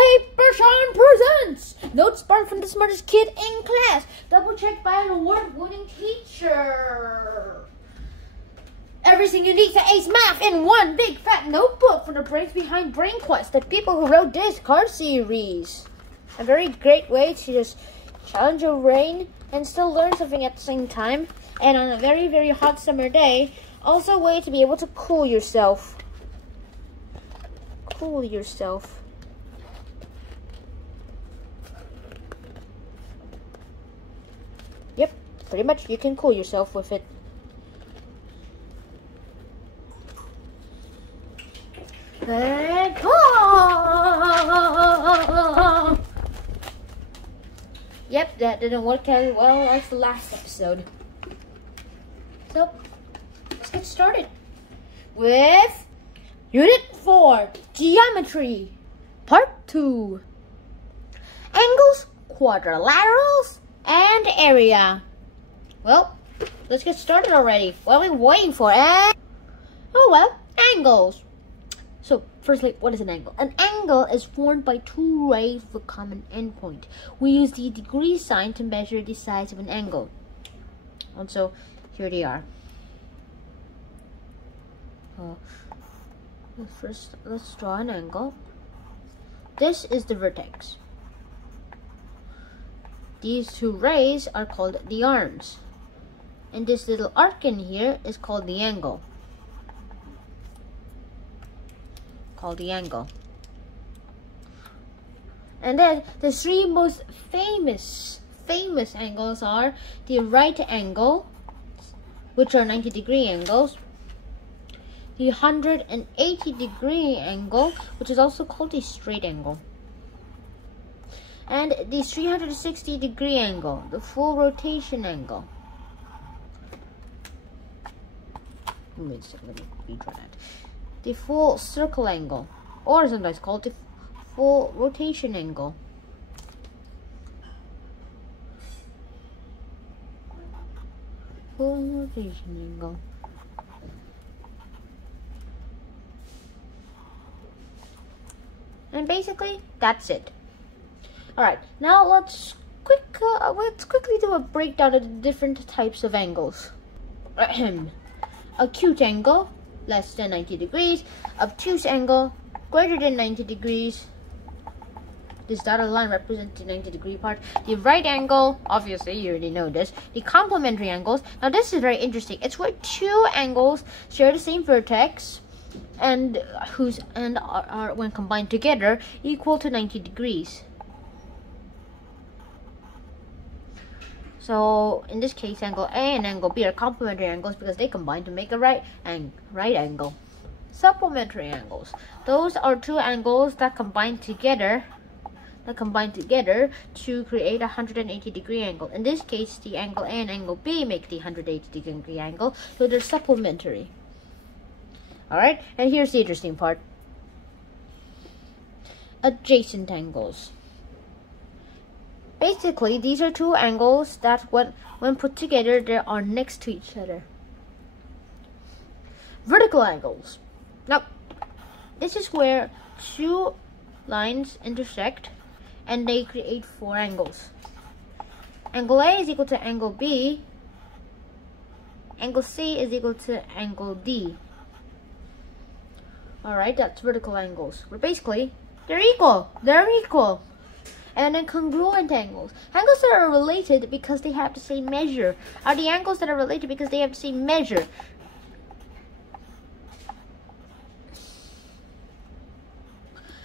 Paper Sean presents notes sparked from the smartest kid in class, double checked by an award-winning teacher. Everything you need to ace math in one big fat notebook from the brains behind Brain Quest, the people who wrote this card series. A very great way to just challenge your brain and still learn something at the same time. And on a very, very hot summer day, also a way to be able to cool yourself. Cool yourself. Yep, pretty much you can cool yourself with it. And yep, that didn't work as well as the last episode. So, let's get started with Unit 4, Geometry, Part 2. Angles, quadrilaterals, and area. Well, let's get started already. What are we waiting for? Oh well, angles. So, firstly, what is an angle? An angle is formed by two rays with a common endpoint. We use the degree sign to measure the size of an angle. Also, here they are. First, let's draw an angle. This is the vertex. These two rays are called the arms. And this little arc in here is called the angle. And then the three most famous angles are the right angle, which are 90-degree angles, the 180-degree angle, which is also called a straight angle, and the 360-degree angle, the full rotation angle. Let me redraw that. The full circle angle, or sometimes called the full rotation angle. Full rotation angle. And basically, that's it. Alright, now let's quickly do a breakdown of the different types of angles. Acute angle, less than 90 degrees. Obtuse angle, greater than 90 degrees. This dotted line represents the 90-degree part. The right angle, obviously you already know this. The complementary angles. Now this is very interesting. It's where two angles share the same vertex and are when combined together equal to 90 degrees. So in this case, angle A and angle B are complementary angles because they combine to make a right angle. Supplementary angles. Those are two angles that combine together to create a 180-degree angle. In this case, the angle A and angle B make the 180-degree angle, so they're supplementary. Alright, and here's the interesting part. Adjacent angles. Basically, these are two angles that when put together, they are next to each other. Vertical angles. Now, this is where two lines intersect and they create four angles. Angle A is equal to angle B. Angle C is equal to angle D. Alright, that's vertical angles. But basically, they're equal. And then congruent angles. Angles that are related because they have the same measure are the angles that are related because they have the same measure.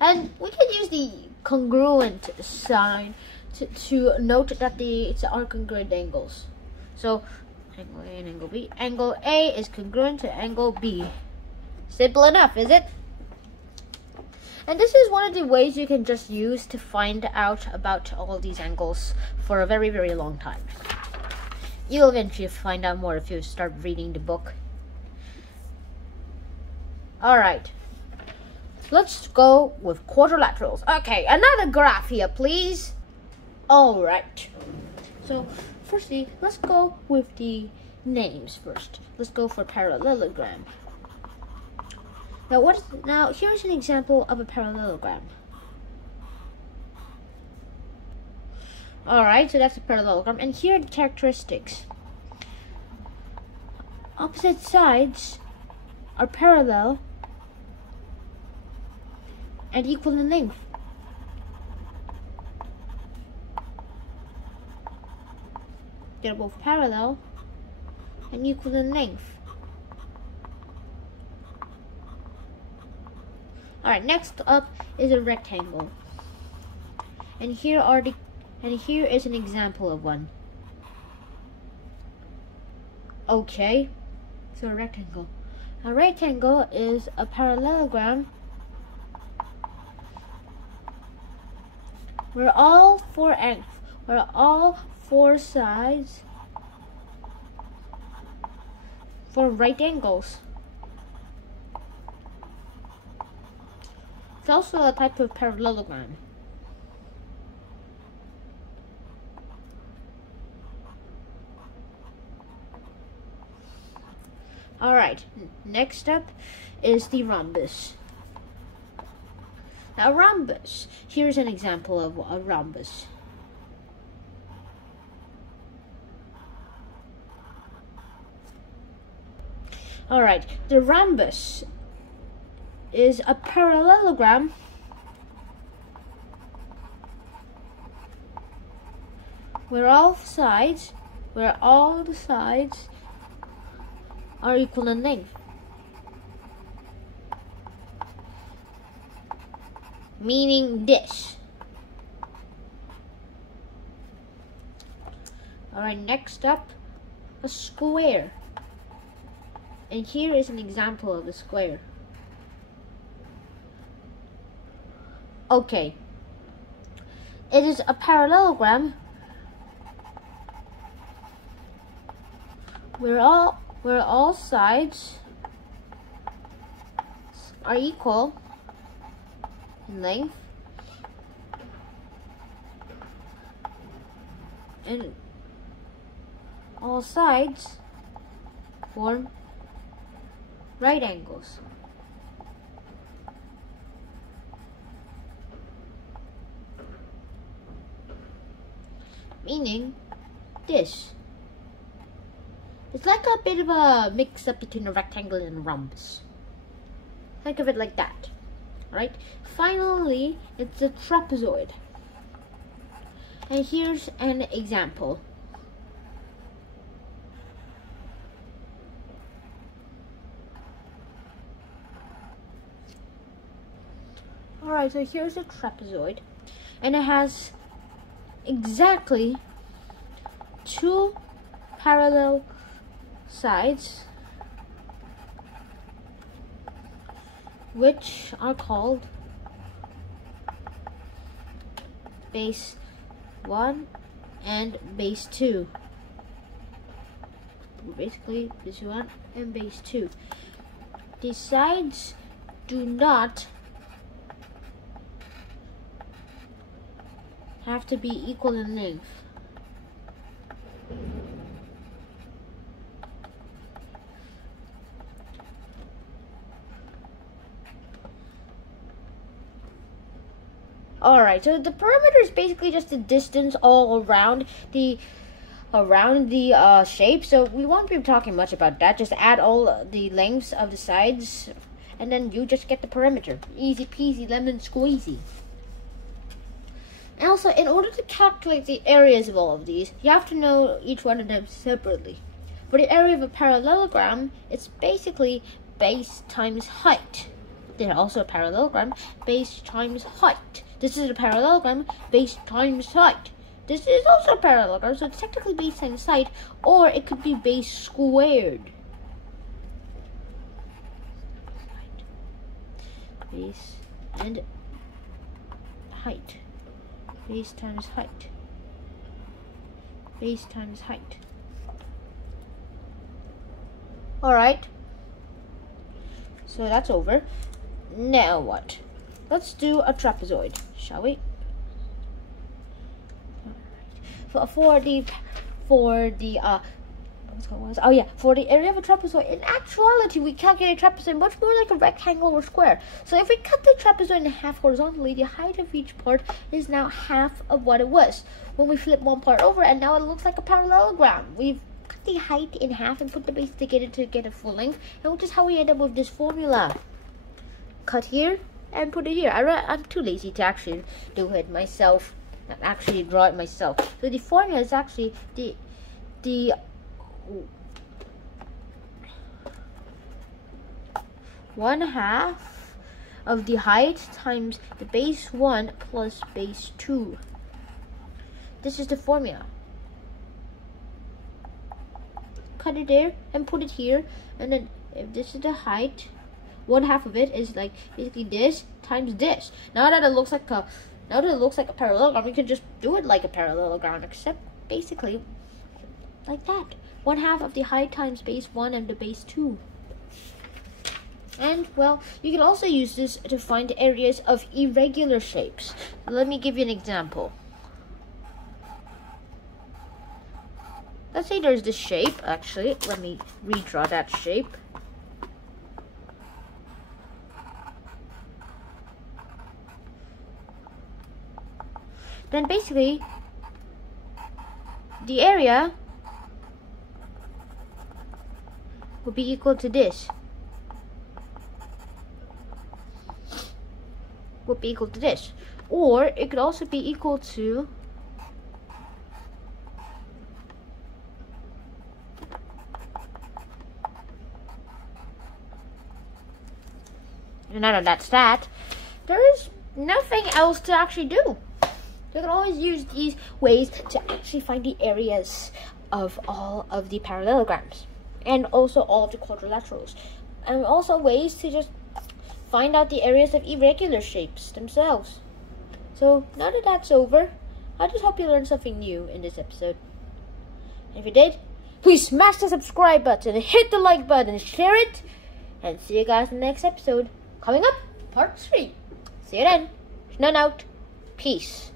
And we can use the congruent sign to note that they are congruent angles. So, angle A and angle B. Angle A is congruent to angle B. Simple enough, is it? And this is one of the ways you can just use to find out about all these angles for a very, very long time. You'll eventually find out more if you start reading the book. Alright. Let's go with quadrilaterals. Okay, another graph here, please. Alright. So, firstly, let's go with the names first. Let's go for parallelogram. Now here's an example of a parallelogram. Alright, so that's a parallelogram. And here are the characteristics. Opposite sides are parallel and equal in length. They're both parallel and equal in length. Alright, next up is a rectangle. And here is an example of one. Okay, so a rectangle. A rectangle is a parallelogram where all four sides form right angles. It's also a type of parallelogram. Alright, next up is the rhombus. Now, a rhombus. Here's an example of a rhombus. Alright, the rhombus is a parallelogram where all the sides are equal in length. Meaning this. Alright, next up, a square. And here is an example of a square. Okay. It is a parallelogram where all sides are equal in length and all sides form right angles. Meaning this. It's like a bit of a mix-up between a rectangle and a rhombus. Think of it like that. Right? Finally, it's a trapezoid. And here's an example. Alright, so here's a trapezoid. And it has exactly two parallel sides, which are called base 1 and base 2. Basically, base 1 and base 2. These sides do not have to be equal in length. Alright, so the perimeter is basically just the distance all around the shape. So we won't be talking much about that. Just add all the lengths of the sides, and then you just get the perimeter. Easy peasy lemon squeezy. And also, in order to calculate the areas of all of these, you have to know each one of them separately. For the area of a parallelogram, it's basically base times height. There's also a parallelogram, base times height. This is a parallelogram, base times height. This is also a parallelogram, so it's technically base times height, or it could be base squared. Base and height. Base times height. Base times height. Alright. So that's over. Now what? Let's do a trapezoid, shall we? For the Oh yeah, for the area of a trapezoid, in actuality, we calculate trapezoid much more like a rectangle or square. So if we cut the trapezoid in half horizontally, the height of each part is now half of what it was when we flip one part over, and now it looks like a parallelogram. We've cut the height in half and put the base together to get a full length, and which is how we end up with this formula. Cut here and put it here. I'm too lazy to actually do it myself, not actually draw it myself. So the formula is actually the 1/2 of the height times the base 1 plus base 2. This is the formula. Cut it there and put it here, and then if this is the height, 1/2 of it is like basically this times this. Now that it looks like a parallelogram, we can just do it like a parallelogram, except basically like that. 1/2 of the height times base 1 and the base 2. And well, you can also use this to find areas of irregular shapes. Let me give you an example. Let's say there's this shape. Actually, let me redraw that shape. Then basically, the area will be equal to this. Would be equal to this. Or it could also be equal to and now that that's that, there is nothing else to actually do. You can always use these ways to actually find the areas of all of the parallelograms and also all of the quadrilaterals, and also ways to just find out the areas of irregular shapes themselves. So now that that's over, I just hope you learned something new in this episode. And if you did, please smash the subscribe button, hit the like button, share it, and see you guys in the next episode. Coming up, part 3. See you then. None out. Peace.